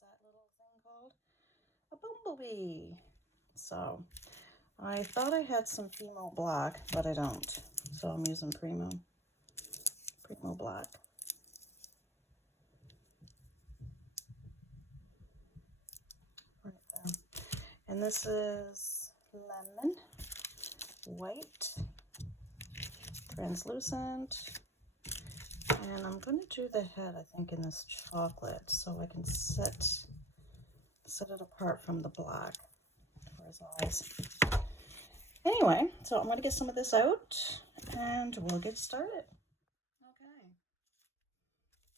that little thing called? A bumblebee. So I thought I had some Fimo black, but I don't. So I'm using Primo black. Right there. And this is lemon, white, translucent. And I'm going to do the head, I think, in this chocolate so I can set it apart from the black for his eyes. Anyway, so I'm going to get some of this out and we'll get started. Okay,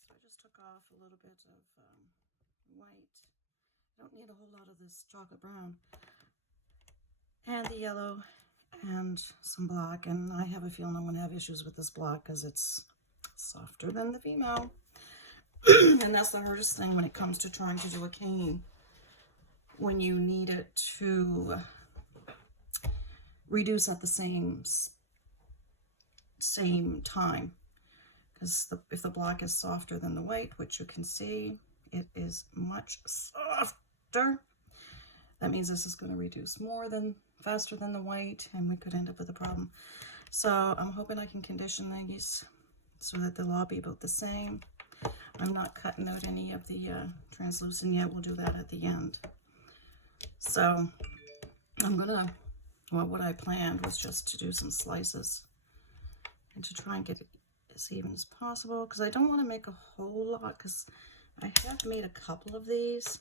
so I just took off a little bit of white. I don't need a whole lot of this chocolate brown. And the yellow and some black. And I have a feeling I'm going to have issues with this black because it's softer than the female. And that's the hardest thing when it comes to trying to do a cane, when you need it to reduce at the same time, because if the black is softer than the white, which you can see, it is much softer. That means this is going to reduce faster than the white, and we could end up with a problem. So I'm hoping I can condition these so that they'll all be about the same. I'm not cutting out any of the translucent yet. We'll do that at the end. So I'm gonna, well, what I planned was just to do some slices and to try and get it as even as possible, because I don't want to make a whole lot, because I have made a couple of these.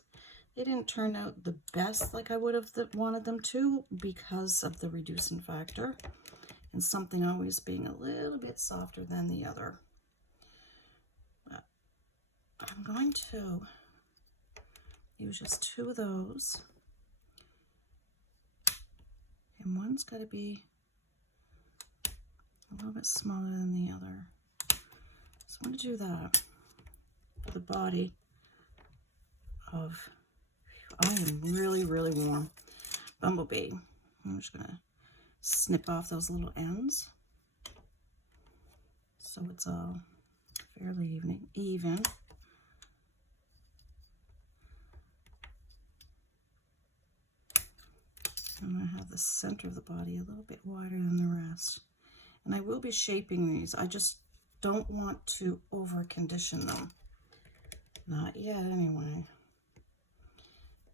They didn't turn out the best like I would have wanted them to because of the reducing factor and something always being a little bit softer than the other. But I'm going to use just 2 of those, and one's got to be a little bit smaller than the other. So I'm going to do that for the body of, I am really, really warm, bumblebee. I'm just going to snip off those little ends so it's all fairly even. I'm going to have the center of the body a little bit wider than the rest. And I will be shaping these. I just don't want to over condition them. Not yet anyway.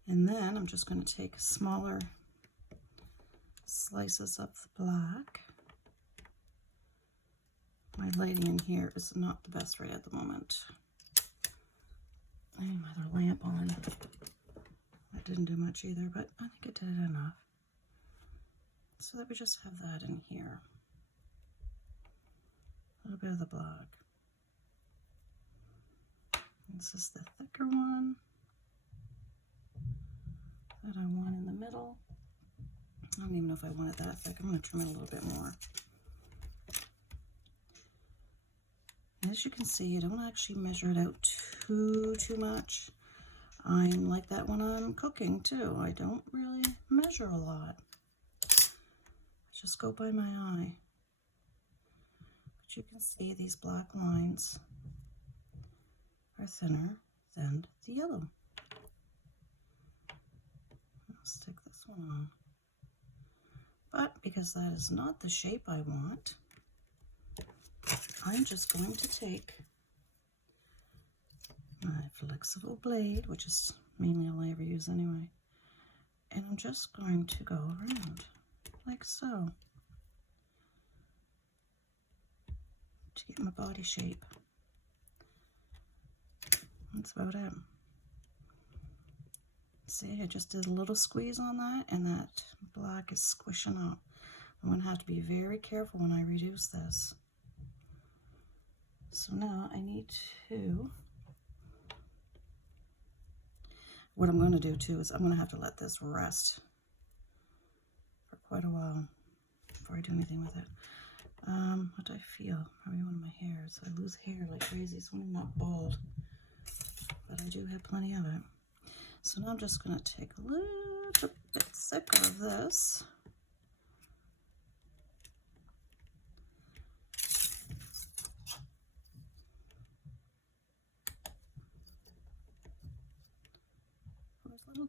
And then I'm just going to take smaller slices of the black. My lighting in here is not the best right at the moment. I have my other lamp on. That didn't do much either, but I think it did enough. So that we just have that in here. A little bit of the black. This is the thicker one that I want in the middle. I don't even know if I want it that thick. I'm going to trim it a little bit more. And as you can see, I don't actually measure it out too much. I'm like that when I'm cooking too. I don't really measure a lot. I just go by my eye. But you can see these black lines are thinner than the yellow. I'll stick this one on. But because that is not the shape I want, I'm just going to take my flexible blade, which is mainly all I ever use anyway, and I'm just going to go around like so to get my body shape. That's about it. See, I just did a little squeeze on that, and that black is squishing up. I'm going to have to be very careful when I reduce this. So now I need to, what I'm going to do too is I'm going to have to let this rest for quite a while before I do anything with it. What do I feel? Probably one of my hairs. I lose hair like crazy, so I'm not bald, but I do have plenty of it. So now I'm just going to take a little bit thicker of this.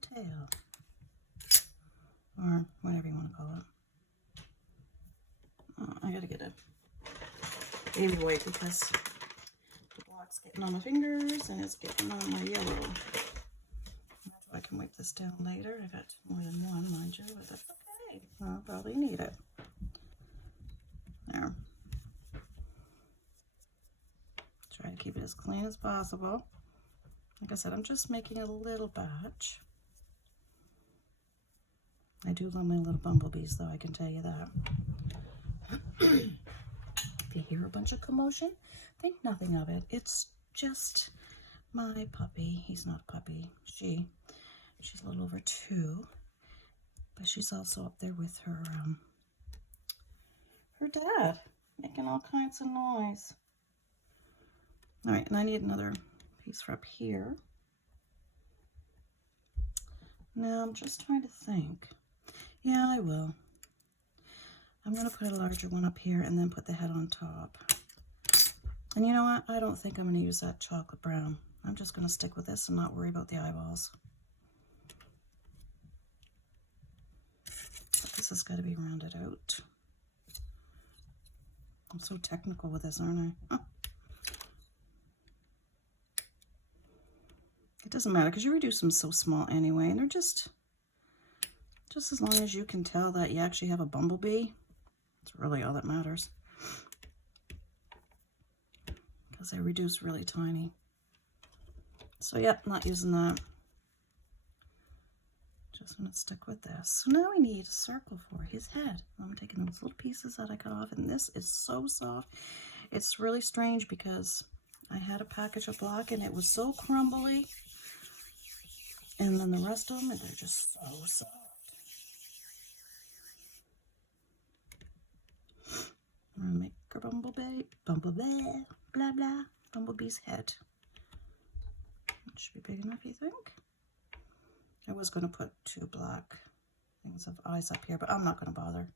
tail, or whatever you want to call it. I gotta get a baby wipe because the block's getting on my fingers and it's getting on my yellow. I can wipe this down later. I got more than one, mind you, but that's okay. I'll probably need it. There. Try to keep it as clean as possible. Like I said, I'm just making a little batch. I do love my little bumblebees, though, I can tell you that. If you hear a bunch of commotion, think nothing of it. It's just my puppy. He's not a puppy. She's a little over 2, but she's also up there with her dad, making all kinds of noise. All right, and I need another piece for up here. Now I'm just trying to think. Yeah, I will. I'm going to put a larger one up here and then put the head on top. And you know what? I don't think I'm going to use that chocolate brown. I'm just going to stick with this and not worry about the eyeballs. But this has got to be rounded out. I'm so technical with this, aren't I? Oh. It doesn't matter because you reduce them so small anyway, and they're just as long as you can tell that you actually have a bumblebee. It's really all that matters. Because they reduce really tiny. So yeah, I'm not using that. Just going to stick with this. So now we need a circle for his head. I'm taking those little pieces that I cut off, and this is so soft. It's really strange because I had a package of block and it was so crumbly. And then the rest of them, they're just so soft. I'm going to make a bumblebee, blah, blah, bumblebee's head. It should be big enough, you think? I was going to put 2 black things of eyes up here, but I'm not going to bother.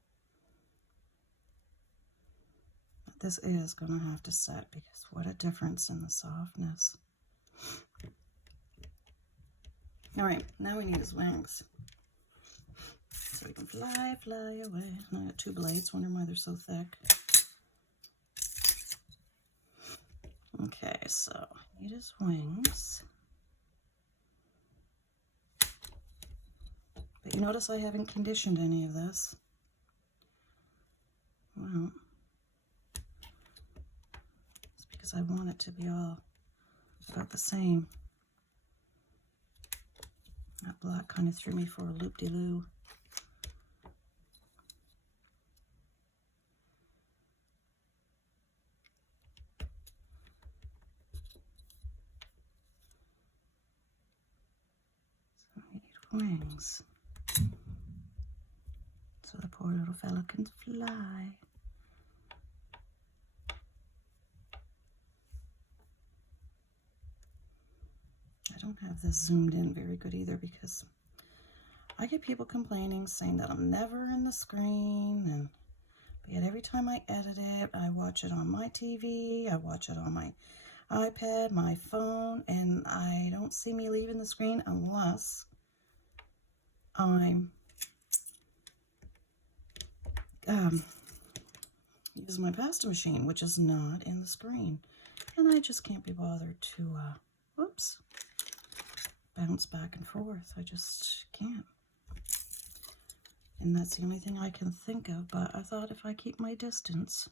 But this is going to have to set because what a difference in the softness. All right, now we need his wings. So we can fly, fly away. And I got 2 blades, wonder why they're so thick. Okay, so I need his wings. But you notice I haven't conditioned any of this. Well, it's because I want it to be all about the same. That black kind of threw me for a loop-de-loo. So I need wings. So the poor little fella can fly. I don't have this zoomed in very good either because I get people complaining saying that I'm never in the screen, and yet every time I edit it, I watch it on my TV, I watch it on my iPad, my phone, and I don't see me leaving the screen unless I'm using my pasta machine, which is not in the screen. And I just can't be bothered to, whoops, bounce back and forth. I just can't. And that's the only thing I can think of, but I thought if I keep my distance,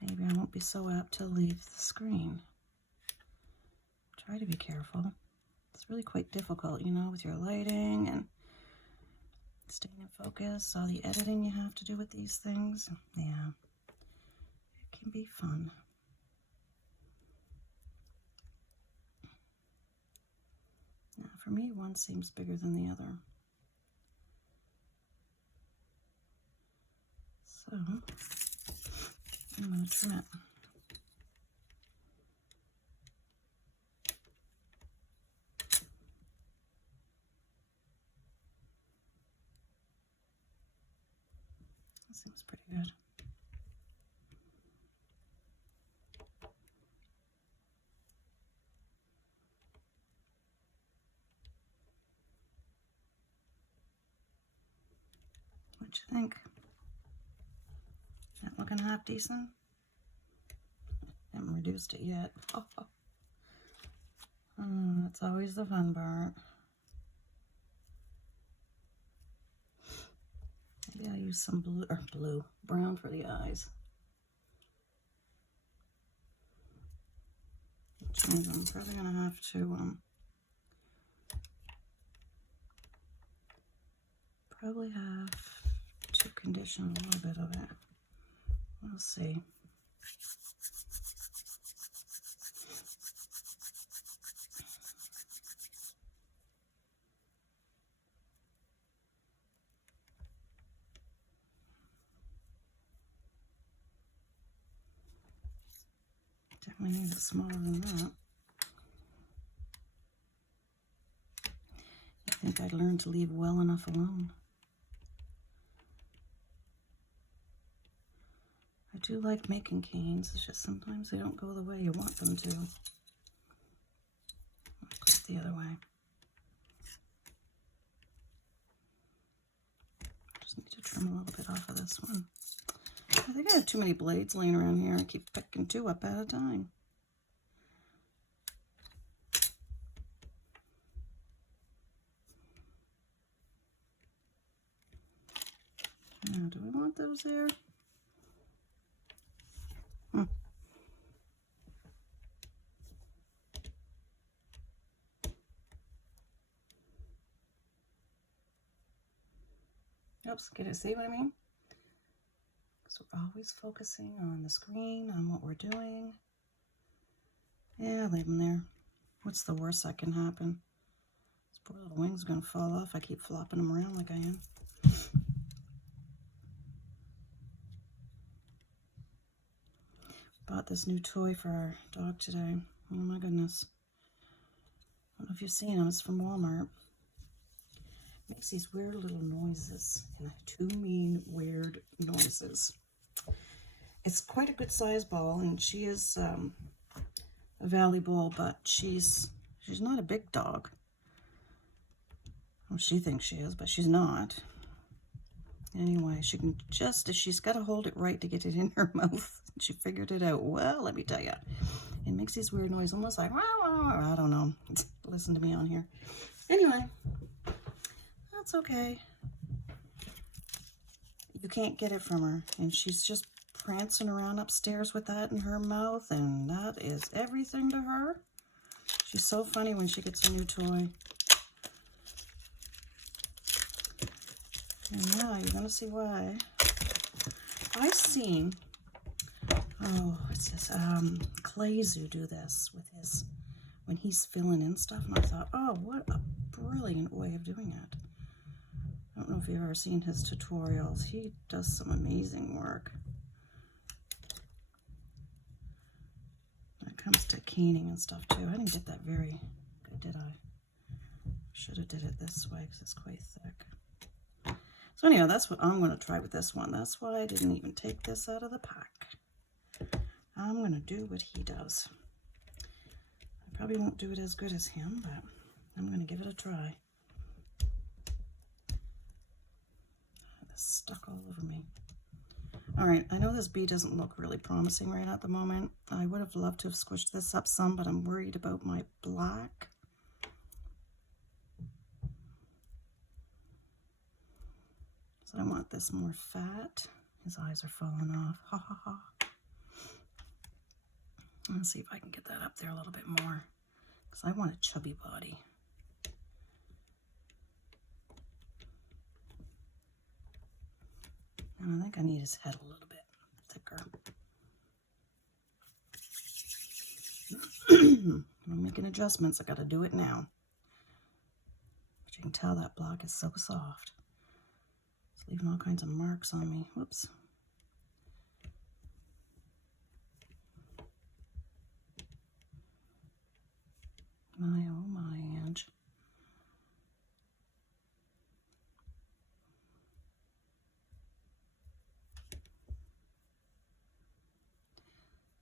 maybe I won't be so apt to leave the screen. Try to be careful. It's really quite difficult, you know, with your lighting and staying in focus, all the editing you have to do with these things. Yeah, it can be fun. Now, for me, one seems bigger than the other. So, I'm going to trim it. That seems pretty good. What you think? That looking half decent? Haven't reduced it yet. Oh, that's always the fun part. Maybe I'll use some brown for the eyes. Which means I'm probably gonna have to condition a little bit of it. We'll see. Definitely need it smaller than that. I think I'd learn to leave well enough alone. I do like making canes, it's just sometimes they don't go the way you want them to. I'll put it the other way. Just need to trim a little bit off of this one. I think I have too many blades laying around here. I keep picking 2 up at a time. Now, do we want those there? Oops, can you see what I mean? So we're always focusing on the screen, on what we're doing. Yeah, leave them there. What's the worst that can happen? This poor little wing's gonna fall off. I keep flopping them around like I am. Bought this new toy for our dog today. Oh my goodness. I don't know if you've seen him. It's from Walmart. Makes these weird little noises. And I do mean weird noises. It's quite a good size ball, and she is a valley bull, but she's not a big dog. Well, she thinks she is, but she's not. Anyway, she can just, she's got to hold it right to get it in her mouth. She figured it out. Well, let me tell you, it makes these weird noises, almost like, I don't know. Listen to me on here. Anyway, that's okay. You can't get it from her, and she's just prancing around upstairs with that in her mouth, and that is everything to her. She's so funny when she gets a new toy. And now you're gonna see why. I've seen, what's this? Clay Zoo do this with his, when he's filling in stuff, and I thought, oh, what a brilliant way of doing it. I don't know if you've ever seen his tutorials. He does some amazing work. When it comes to caning and stuff too. I didn't get that very good, did I? Should have did it this way because it's quite thick. So anyhow, that's what I'm going to try with this one. That's why I didn't even take this out of the pack. I'm going to do what he does. I probably won't do it as good as him, but I'm going to give it a try. This stuck all over me. All right, I know this bee doesn't look really promising right at the moment. I would have loved to have squished this up some, but I'm worried about my black. So I want this more fat. His eyes are falling off. Ha ha ha. Let's see if I can get that up there a little bit more, because I want a chubby body. And I think I need his head a little bit thicker. I'm making adjustments. I got to do it now. But you can tell that block is so soft. It's leaving all kinds of marks on me. Whoops. My, oh my, Ange.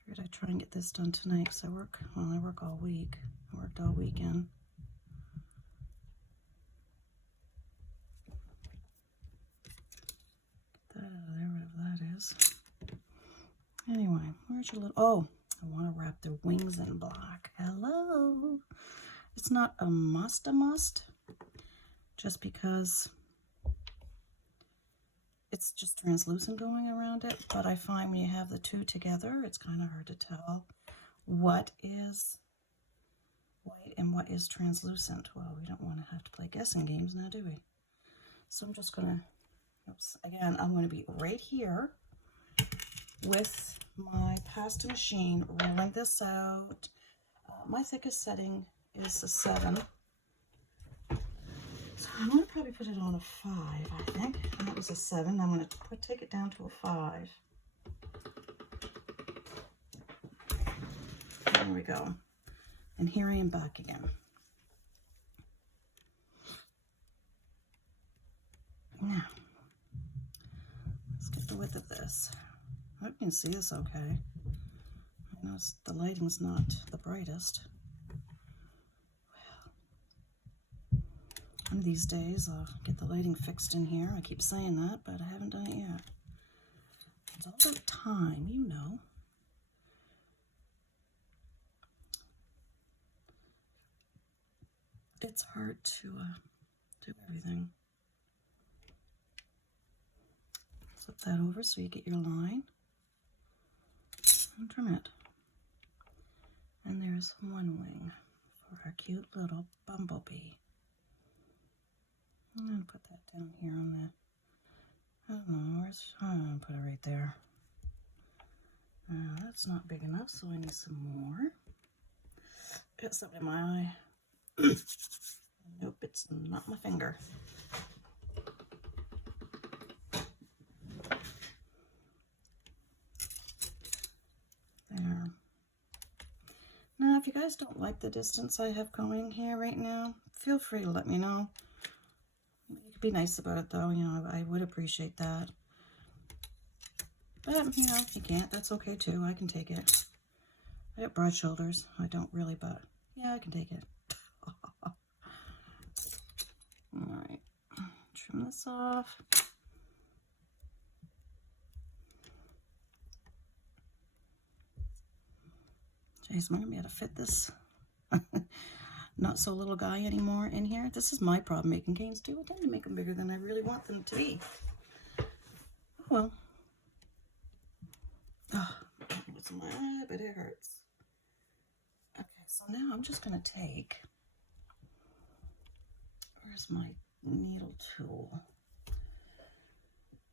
Figured I'd try and get this done tonight because I work all week. I worked all weekend. Anyway, where's your little, oh, I want to wrap their wings in black. Hello. It's not a must, just because it's just translucent going around it. But I find when you have the two together, it's kind of hard to tell what is white and what is translucent. Well, we don't want to have to play guessing games now, do we? So I'm just going to, oops, again, I'm going to be right here with my pasta machine, rolling this out. My thickest setting is a 7. So I'm going to probably put it on a 5, I think. And that was a 7. I'm going to take it down to a 5. There we go. And here I am back again. Now, let's get the width of this. I hope you can see this okay. I know the lighting's not the brightest. Well, one of these days I'll get the lighting fixed in here. I keep saying that, but I haven't done it yet. It's all about time, you know. It's hard to do everything. Flip that over so you get your line. And trim it. And there's one wing for our cute little bumblebee. I'm going to put that down here on the, I don't know, I'm going to put it right there. That's not big enough, so I need some more. Got something in my eye. Nope, it's not my finger. There. Now, if you guys don't like the distance I have going here right now, feel free to let me know. You could be nice about it, though. You know, I would appreciate that. But, you know, if you can't, that's okay, too. I can take it. I got broad shoulders. I don't really, but yeah, I can take it. Alright, trim this off. Jeez, am I going to be able to fit this not so little guy anymore in here? This is my problem making canes too. I tend to make them bigger than I really want them to be. Oh well. Oh, what's in my eye, but it hurts. Okay, so now I'm just going to take, where's my needle tool?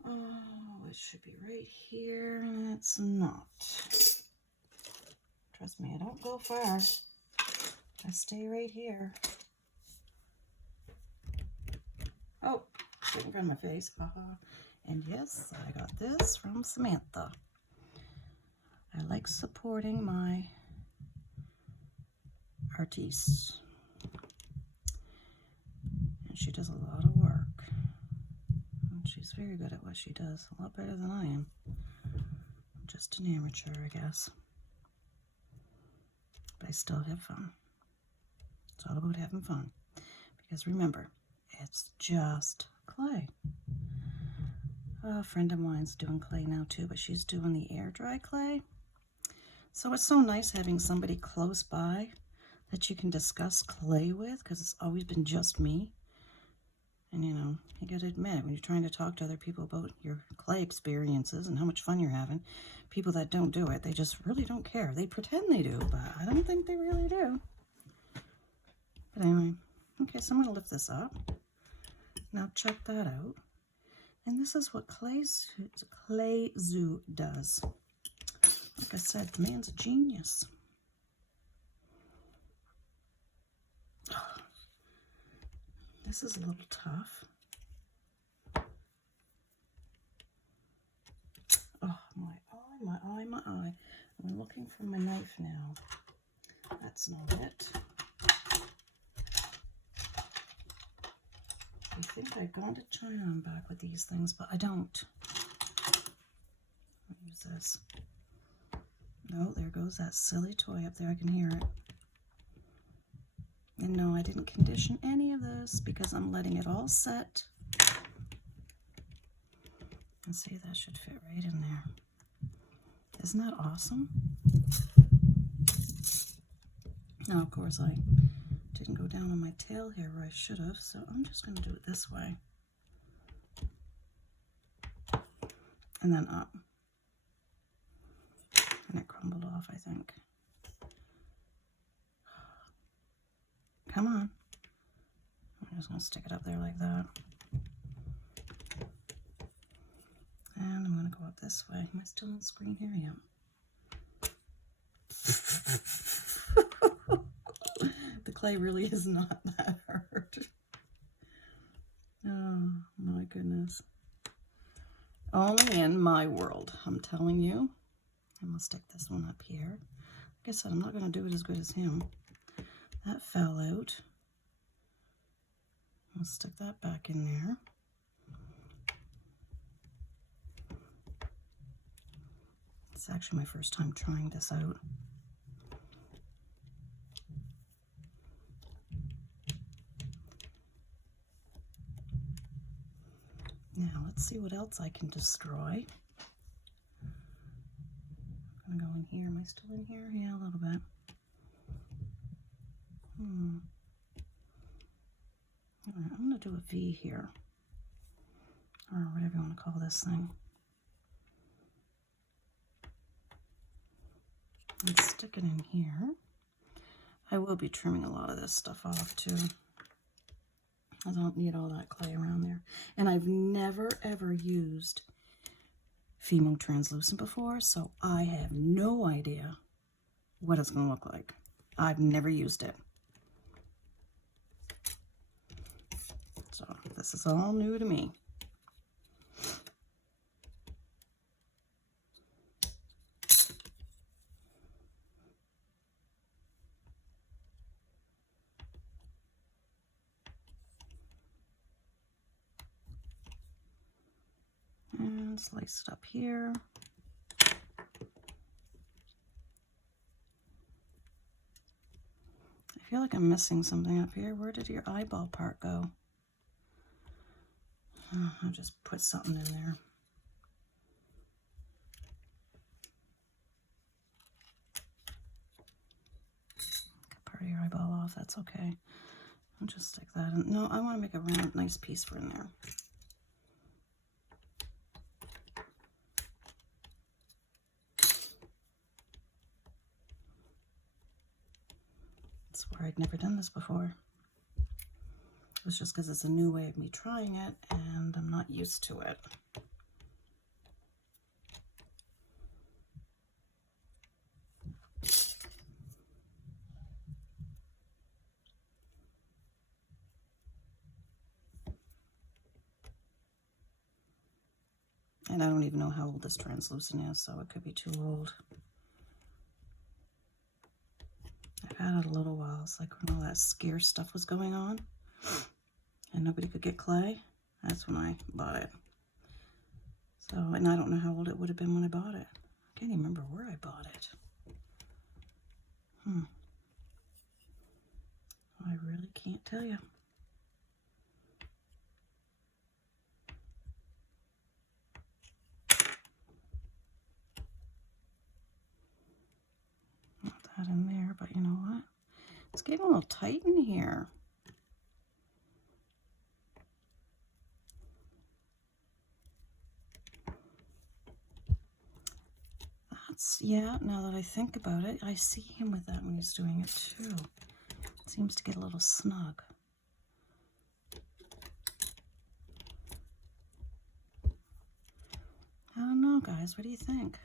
Oh, it should be right here, and it's not. Trust me, I don't go far. I stay right here. Oh, right in front of my face. And yes, I got this from Samantha. I like supporting my artiste. And she does a lot of work. And she's very good at what she does. A lot better than I am. I'm just an amateur, I guess. But I still have fun. It's all about having fun. Because remember, it's just clay. A friend of mine's doing clay now too, but she's doing the air dry clay. So it's so nice having somebody close by that you can discuss clay with, because it's always been just me. And you know, you gotta admit, when you're trying to talk to other people about your clay experiences and how much fun you're having, people that don't do it, they just really don't care. They pretend they do, but I don't think they really do. But anyway, okay, so I'm gonna lift this up. Now check that out. And this is what Clay Zoo does. Like I said, the man's a genius. This is a little tough. Oh, my eye, my eye, my eye. I'm looking for my knife now. That's not it. I think I've gone to China and back with these things, but I don't. I'll use this. No, there goes that silly toy up there. I can hear it. And no, I didn't condition any of this because I'm letting it all set. And see, that should fit right in there. Isn't that awesome? Now, of course, I didn't go down on my tail here where I should have, so I'm just going to do it this way. And then up. And it crumbled off, I think. Come on. I'm just going to stick it up there like that. And I'm going to go up this way. Am I still on screen here? Yeah. The clay really is not that hard. Oh, my goodness. Only in my world, I'm telling you. I'm going to stick this one up here. Like I said, I'm not going to do it as good as him. That fell out. I'll stick that back in there. It's actually my first time trying this out. Now, let's see what else I can destroy. I'm going to go in here. Am I still in here? Yeah, a little bit. All right, I'm going to do a V here. Or whatever you want to call this thing. And stick it in here. I will be trimming a lot of this stuff off too. I don't need all that clay around there. And I've never ever used Fimo translucent before, so I have no idea what it's going to look like. I've never used it. So this is all new to me. And slice it up here. I feel like I'm missing something up here. Where did your eyeball part go? Oh, I'll just put something in there. Cut part of your eyeball off, that's okay. I'll just stick that in. No, I want to make a round, nice piece for in there. Where I'd never done this before. It was just because it's a new way of me trying it and I'm not used to it. And I don't even know how old this translucent is, so it could be too old. I've had it a little while. It's like when all that scare stuff was going on and nobody could get clay. That's when I bought it. So, and I don't know how old it would have been when I bought it. I can't even remember where I bought it. I really can't tell you. Not that in there, but you know what? It's getting a little tight in here. That's, yeah, now that I think about it, I see him with that when he's doing it too. It seems to get a little snug. I don't know, guys. What do you think?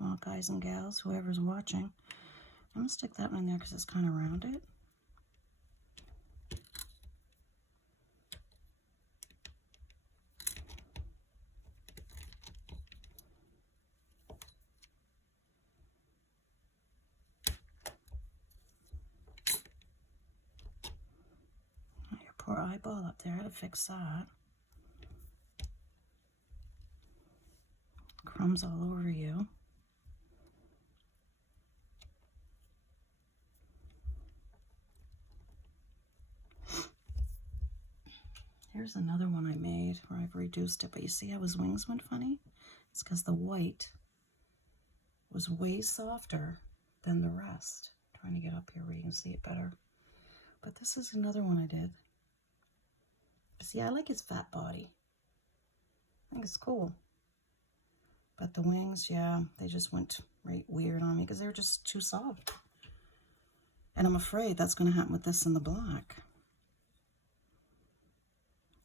Well, guys and gals, whoever's watching, I'm going to stick that one in there because it's kind of rounded. Your poor eyeball up there. I had to fix that. Crumbs all over you. Here's another one I made where I've reduced it, but you see how his wings went funny? It's because the white was way softer than the rest. I'm trying to get up here where you can see it better. But this is another one I did. See, I like his fat body. I think it's cool. But the wings, yeah, they just went right weird on me because they were just too soft. And I'm afraid that's going to happen with this in the black.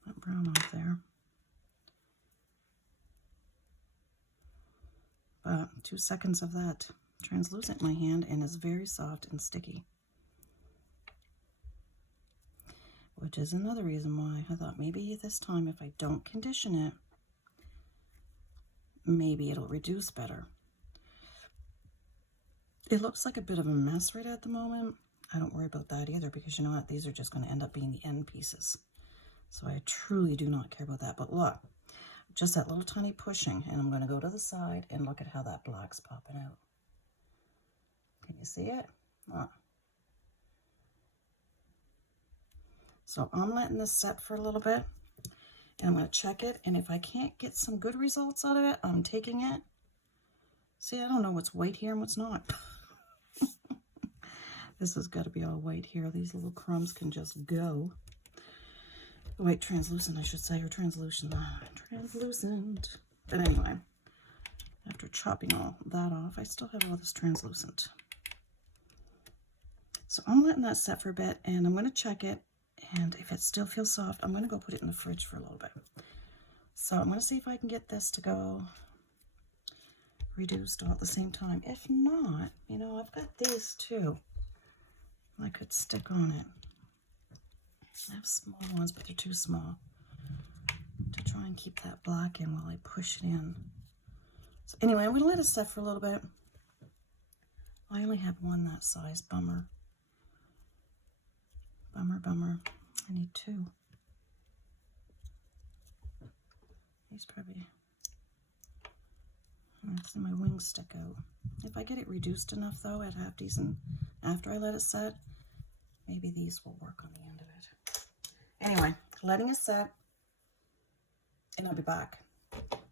That brown off there. But 2 seconds of that translucent in my hand and it's very soft and sticky. Which is another reason why I thought maybe this time if I don't condition it, maybe it'll reduce better. It looks like a bit of a mess right at the moment. I don't worry about that either because you know what? These are just going to end up being the end pieces. So I truly do not care about that. But look, just that little tiny pushing and I'm going to go to the side and look at how that black's popping out. Can you see it? Oh. So I'm letting this set for a little bit and I'm going to check it. And if I can't get some good results out of it, I'm taking it. See, I don't know what's white here and what's not. This has got to be all white here. These little crumbs can just go. White translucent, I should say, or translucent. Translucent. But anyway, after chopping all that off, I still have all this translucent. So I'm letting that set for a bit and I'm going to check it. And if it still feels soft, I'm going to go put it in the fridge for a little bit. So I'm going to see if I can get this to go reduced all at the same time. If not, you know, I've got these too. I could stick on it. I have small ones, but they're too small to try and keep that black in while I push it in. So anyway, I'm going to let it set for a little bit. I only have one that size. Bummer. Bummer, bummer. I need 2. These probably... See my wings stick out. If I get it reduced enough though at half decent after I let it set, maybe these will work on the end of it. Anyway, letting it set, and I'll be back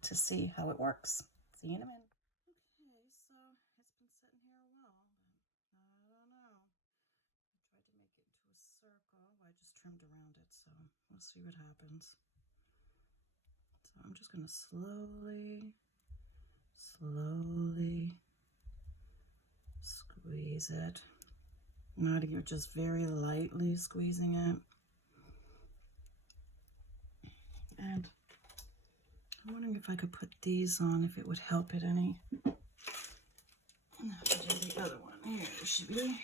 to see how it works. See you in a minute. Okay, so it's been sitting here a while, but I don't know. I tried to make it into a circle. I just trimmed around it, so we'll see what happens. So I'm just going to slowly squeeze it. Not even just very lightly squeezing it. And I'm wondering if I could put these on, if it would help it any. I'll do the other one. Here it should be.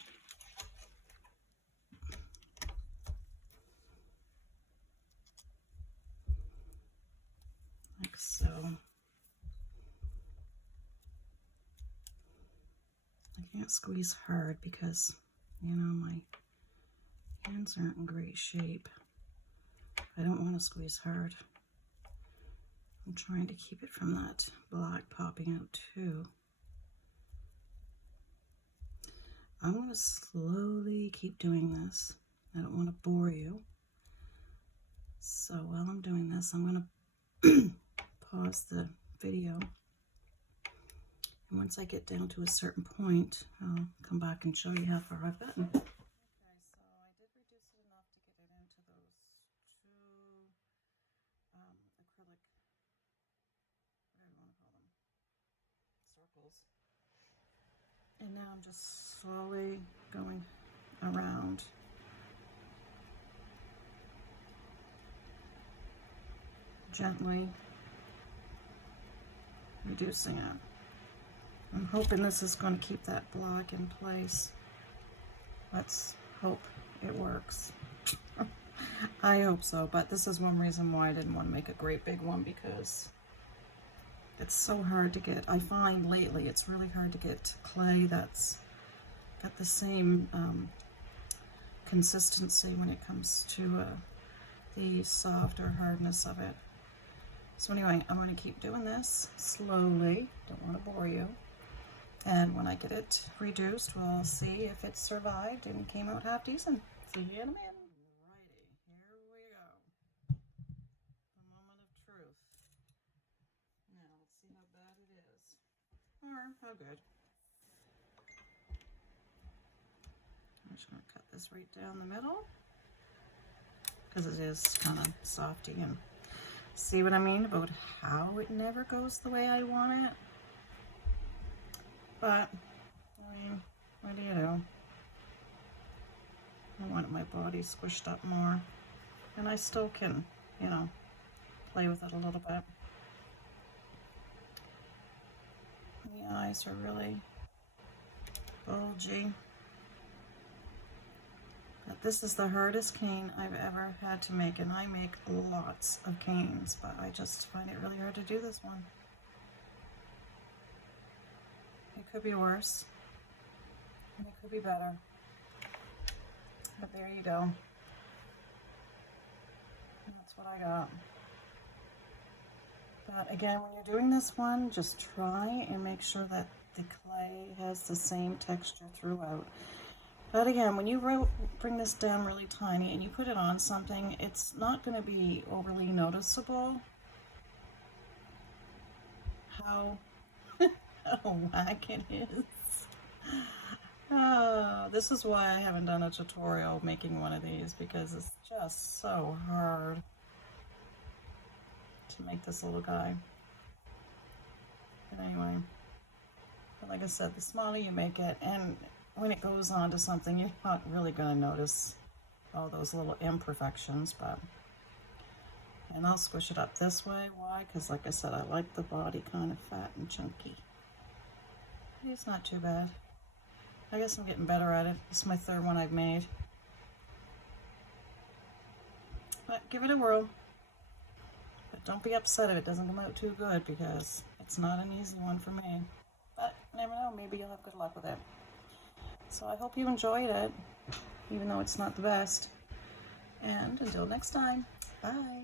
Like so. I can't squeeze hard because, you know, my hands aren't in great shape. I don't want to squeeze hard. I'm trying to keep it from that black popping out too. I'm going to slowly keep doing this. I don't want to bore you. So while I'm doing this, I'm going to pause the video. And once I get down to a certain point, I'll come back and show you how far I've gotten. Okay, so I did reduce it enough to get it into those 2 acrylic, whatever you want to call them, circles. And now I'm just slowly going around. Gently reducing it. I'm hoping this is going to keep that black in place. Let's hope it works. I hope so, but this is one reason why I didn't want to make a great big one, because it's so hard to get. I find lately it's really hard to get clay that's got the same consistency when it comes to the soft or hardness of it. So anyway, I'm going to keep doing this slowly. Don't want to bore you. And when I get it reduced, we'll see if it survived and came out half decent. See you in a minute. Alrighty, here we go. The moment of truth. Now, let's see how bad it is. Or how good. I'm just going to cut this right down the middle because it is kind of softy, and see what I mean about how it never goes the way I want it. But I mean, what do you do? I want my body squished up more, and I still can, you know, play with it a little bit. The eyes are really bulgy. But this is the hardest cane I've ever had to make, and I make lots of canes, but I just find it really hard to do this one. It could be worse, and it could be better. But there you go. That's what I got. But again, when you're doing this one, just try and make sure that the clay has the same texture throughout. But again, when you bring this down really tiny and you put it on something, it's not going to be overly noticeable how whack it is. Oh, this is why I haven't done a tutorial making one of these, because it's just so hard to make this little guy. But anyway, like I said, the smaller you make it, and when it goes on to something, you're not really going to notice all those little imperfections. And I'll squish it up this way. Why? Because like I said, I like the body kind of fat and chunky. It's not too bad. I guess I'm getting better at it. This is my third one I've made. But give it a whirl. But don't be upset if it doesn't come out too good, because it's not an easy one for me. But you never know, maybe you'll have good luck with it. So I hope you enjoyed it, even though it's not the best. And until next time, bye.